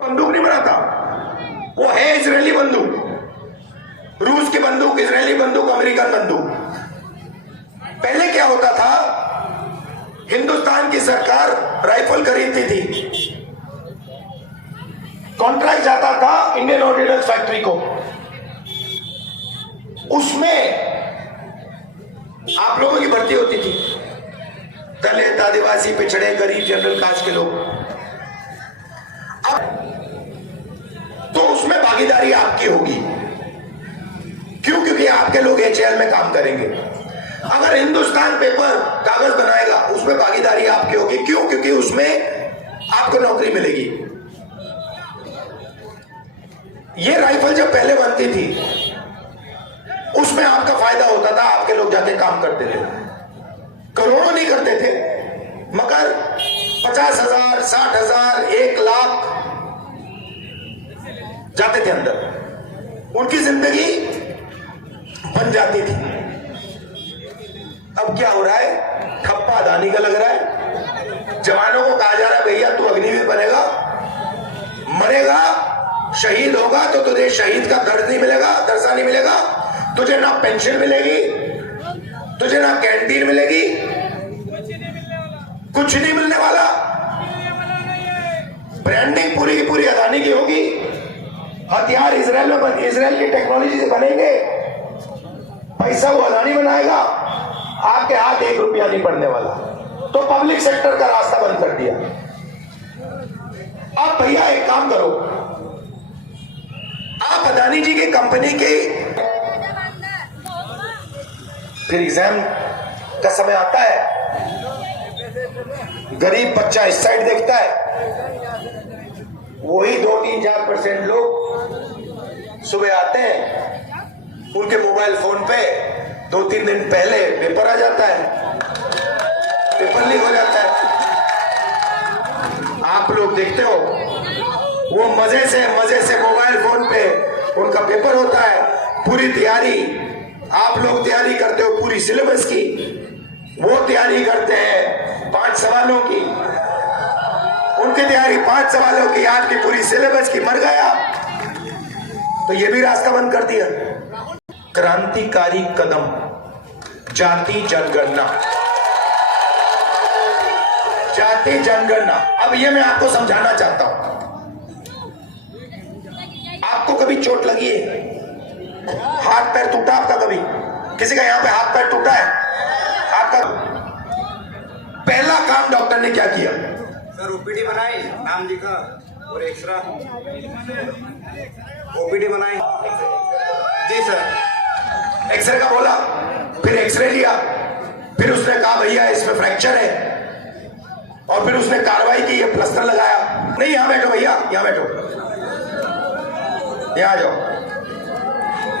बंदूक नहीं बनाता, वो है इजरायली बंदूक, रूस की बंदूक, इजरायली बंदूक, अमेरिकन बंदूक। पहले क्या होता था, हिंदुस्तान की सरकार राइफल खरीदती थी, कॉन्ट्रैक्ट जाता था इंडियन ऑर्डिनेंस फैक्ट्री को, उसमें आप लोगों की भर्ती होती थी, दलित, आदिवासी, पिछड़े, गरीब, जनरल कास्ट के लोग। अब तो उसमें भागीदारी आपकी होगी, क्यों? क्योंकि आपके लोग एचएएल में काम करेंगे। अगर हिंदुस्तान पेपर कागज बनाएगा, उसमें भागीदारी आपकी होगी, क्यों? क्योंकि उसमें आपको नौकरी मिलेगी। ये राइफल जब पहले बनती थी, उसमें आपका फायदा होता था, आपके लोग जाके काम करते थे, करोड़ों नहीं करते थे, मगर 50,000, 60,000, 1,00,000 जाते थे अंदर, उनकी जिंदगी बन जाती थी। अब क्या हो रहा है, ठप्पा अदानी का लग रहा है। जवानों को कहा जा रहा है, भैया तू अग्निवीर बनेगा, मरेगा, शहीद होगा तो तुझे शहीद का दर्द नहीं मिलेगा, दर्जा नहीं मिलेगा, तुझे ना पेंशन मिलेगी, तुझे ना कैंटीन मिलेगी, कुछ नहीं मिलने वाला। ब्रांडिंग पूरी की पूरी अदानी की होगी, हथियार इजराइल की टेक्नोलॉजी से बनेंगे, पैसा वो अदानी बनाएगा, आपके हाथ 1 रुपया नहीं पड़ने वाला। तो पब्लिक सेक्टर का रास्ता बंद कर दिया। अब भैया एक काम करो, आप अदानी जी की कंपनी के फिर एग्जाम का समय आता है, गरीब बच्चा इस साइड देखता है, वही 2-3-4% लोग सुबह आते हैं, उनके मोबाइल फोन पे 2-3 दिन पहले पेपर आ जाता है, पेपर लीक हो जाता है। आप लोग देखते हो, वो मजे से मोबाइल फोन पे उनका पेपर होता है, पूरी तैयारी आप लोग तैयारी करते हो पूरी सिलेबस की, वो तैयारी करते हैं 5 सवालों की, उनकी तैयारी 5 सवालों की, आपकी पूरी सिलेबस की, मर गया। तो ये भी रास्ता बंद कर दिया। क्रांतिकारी कदम, जाति जनगणना, जाति जनगणना। अब ये मैं आपको समझाना चाहता हूं। आपको कभी चोट लगी है, हाथ पैर टूटा आपका? कभी किसी का यहां पे हाथ पैर टूटा है आपका? पहला काम डॉक्टर ने क्या किया? सर ओपीडी बनाई, नाम लिखा और एक्सरा ओपीडी बनाई। जी सर। एक्सरे का बोला, फिर एक्सरे लिया, फिर उसने कहा भैया इसमें फ्रैक्चर है, और फिर उसने कार्रवाई की, ये प्लास्टर लगाया। नहीं, यहां बैठो भैया, यहां बैठो, यहां आ जाओ,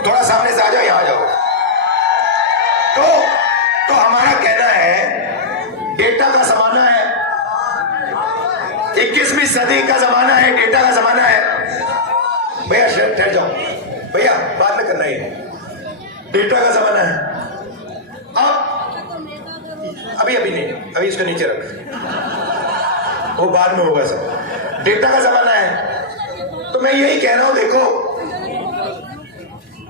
थोड़ा सामने से आ जाओ, यहां आ जाओ। तो हमारा कहना है, डेटा का जमाना है, 21वीं सदी का जमाना है, डेटा का जमाना है। भैया ठहर जाओ भैया, बाद में करना है, डेटा का जमाना है। अब अभी नहीं, अभी इसको नीचे रख, वो बाद में होगा सब। डेटा का जमाना है, तो मैं यही कह रहा हूं, देखो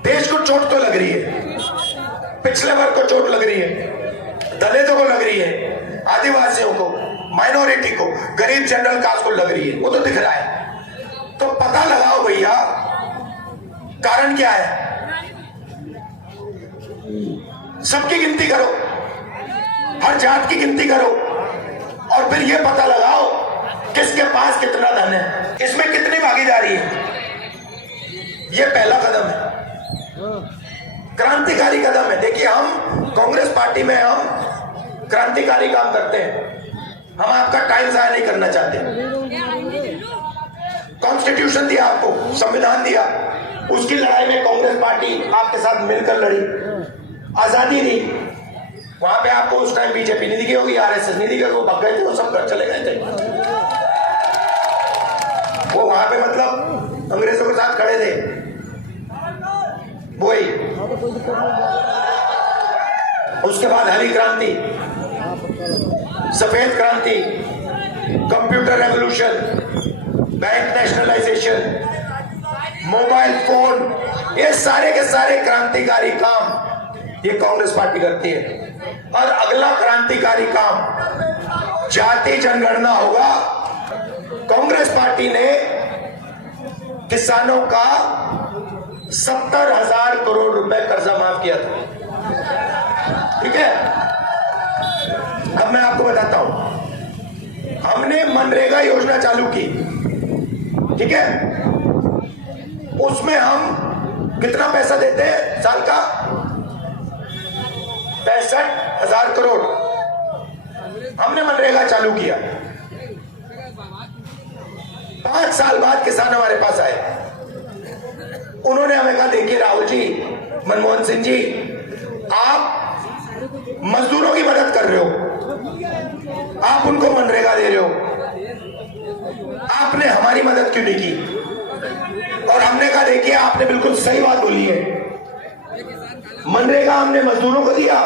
देश को चोट तो लग रही है, पिछले वर्ग को चोट लग रही है, दलितों को लग रही है, आदिवासियों को, माइनॉरिटी को, गरीब जनरल कास्ट को लग रही है, वो तो दिख रहा है। तो पता लगाओ भैया, कारण क्या है, सबकी गिनती करो, हर जात की गिनती करो, और फिर यह पता लगाओ किसके पास कितना धन है, इसमें कितनी भागीदारी है। यह पहला कदम है, क्रांतिकारी कदम है। देखिए, हम कांग्रेस पार्टी में हम क्रांतिकारी काम करते हैं, हम आपका टाइम जाया नहीं करना चाहते। कॉन्स्टिट्यूशन दिया आपको, संविधान दिया, उसकी लड़ाई में कांग्रेस पार्टी आपके साथ मिलकर लड़ी, आजादी दी। वहां पे आपको उस टाइम बीजेपी नहीं दिखी होगी, आरएसएस नहीं दिखी, वो भग गए थे, वो सब घर चले गए थे। वो वहां पे मतलब अंग्रेजों के साथ खड़े थे, वही। उसके बाद हरी क्रांति, सफेद क्रांति, computer revolution, bank nationalisation, mobile phone, ये सारे के सारे क्रांतिकारी काम ये कांग्रेस पार्टी करती है। और अगला क्रांतिकारी काम जाति जनगणना होगा। कांग्रेस पार्टी ने किसानों का 70,000 करोड़ रुपए कर्जा माफ किया था। ठीक है, अब मैं आपको बताता हूं, हमने मनरेगा योजना चालू की। ठीक है, उसमें हम कितना पैसा देते हैं साल का? 65,000 करोड़। हमने मनरेगा चालू किया। 5 साल बाद किसान हमारे पास आए। उन्होंने हमें कहा, देखिए राहुल जी, मनमोहन सिंह जी, आप मजदूरों की मदद कर रहे हो, आप उनको मनरेगा दे रहे हो, आपने हमारी मदद क्यों नहीं की? और हमने कहा, देखिए आपने बिल्कुल सही बात बोली है, मनरेगा हमने मजदूरों को दिया,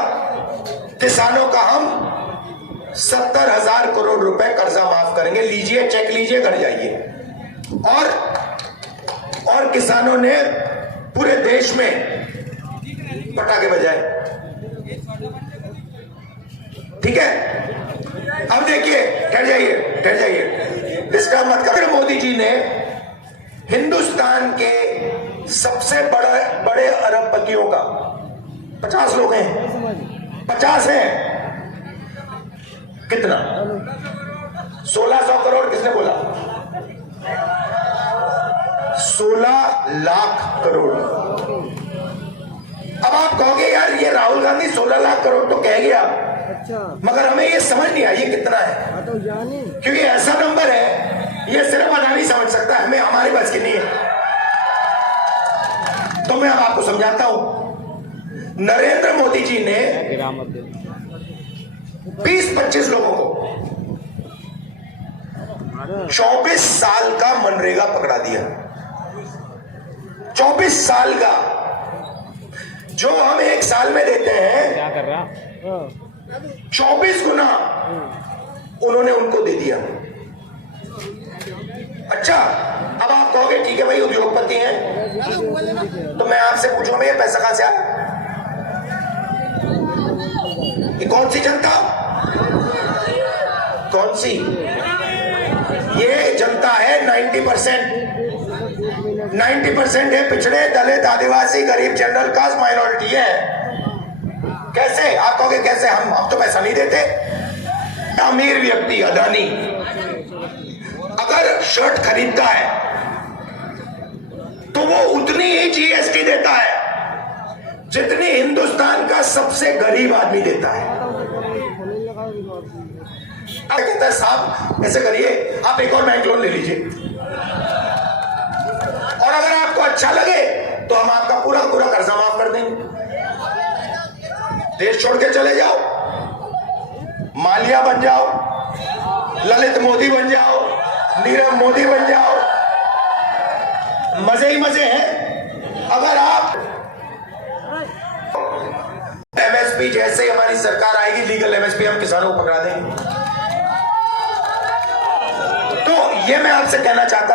किसानों का हम 70,000 करोड़ रुपए कर्जा माफ करेंगे, लीजिए, चेक लीजिए, घर जाइए। और किसानों ने पूरे देश में पटाखे बजाए। ठीक है, अब देखिए, ठहर जाइए, डिस्टर्ब मत करो। मोदी जी ने हिंदुस्तान के सबसे बड़े अरबपतियों का, 50 लोग हैं, 50 हैं, कितना? 1600 करोड़। किसने बोला? 16 लाख करोड़। अब आप कहोगे, यार ये राहुल गांधी 16 लाख करोड़ तो कह गया, मगर हमें ये समझ नहीं आया ये कितना है, क्योंकि ऐसा नंबर है ये सिर्फ अदानी समझ सकता है, हमें हमारे बस की नहीं है। तो मैं अब आपको समझाता हूं। नरेंद्र मोदी जी ने 20-25 लोगों को 24 साल का मनरेगा पकड़ा दिया। 24 साल का, जो हम 1 साल में देते हैं, क्या कर रहा? 24 गुना उन्होंने उनको दे दिया। अच्छा, अब आप कहोगे ठीक है भाई, उद्योगपति हैं, तो मैं आपसे पूछूंगा ये पैसा कहां से आया? ये कौन सी जनता? कौन सी? ये जनता है 90% है पिछड़े, दलित, आदिवासी, गरीब, जनरल कास्ट, माइनॉरिटी है। कैसे? आप कहोगे कैसे? हम तो पैसा नहीं देते। अमीर व्यक्ति अदानी अगर शर्ट खरीदता है तो वो उतनी ही जीएसटी देता है जितनी हिंदुस्तान का सबसे गरीब आदमी देता है। कहता है साहब ऐसे करिए, आप एक और बैंक लोन ले लीजिए, और अगर आपको अच्छा लगे तो हम आपका पूरा कर्जा माफ कर देंगे। देश छोड़ के चले जाओ, माल्या बन जाओ, ललित मोदी बन जाओ, नीरव मोदी बन जाओ, मजे ही मजे हैं। अगर आप एमएसपी, जैसे ही हमारी सरकार आएगी, लीगल एमएसपी हम किसानों को पकड़ा देंगे। तो ये मैं आपसे कहना चाहता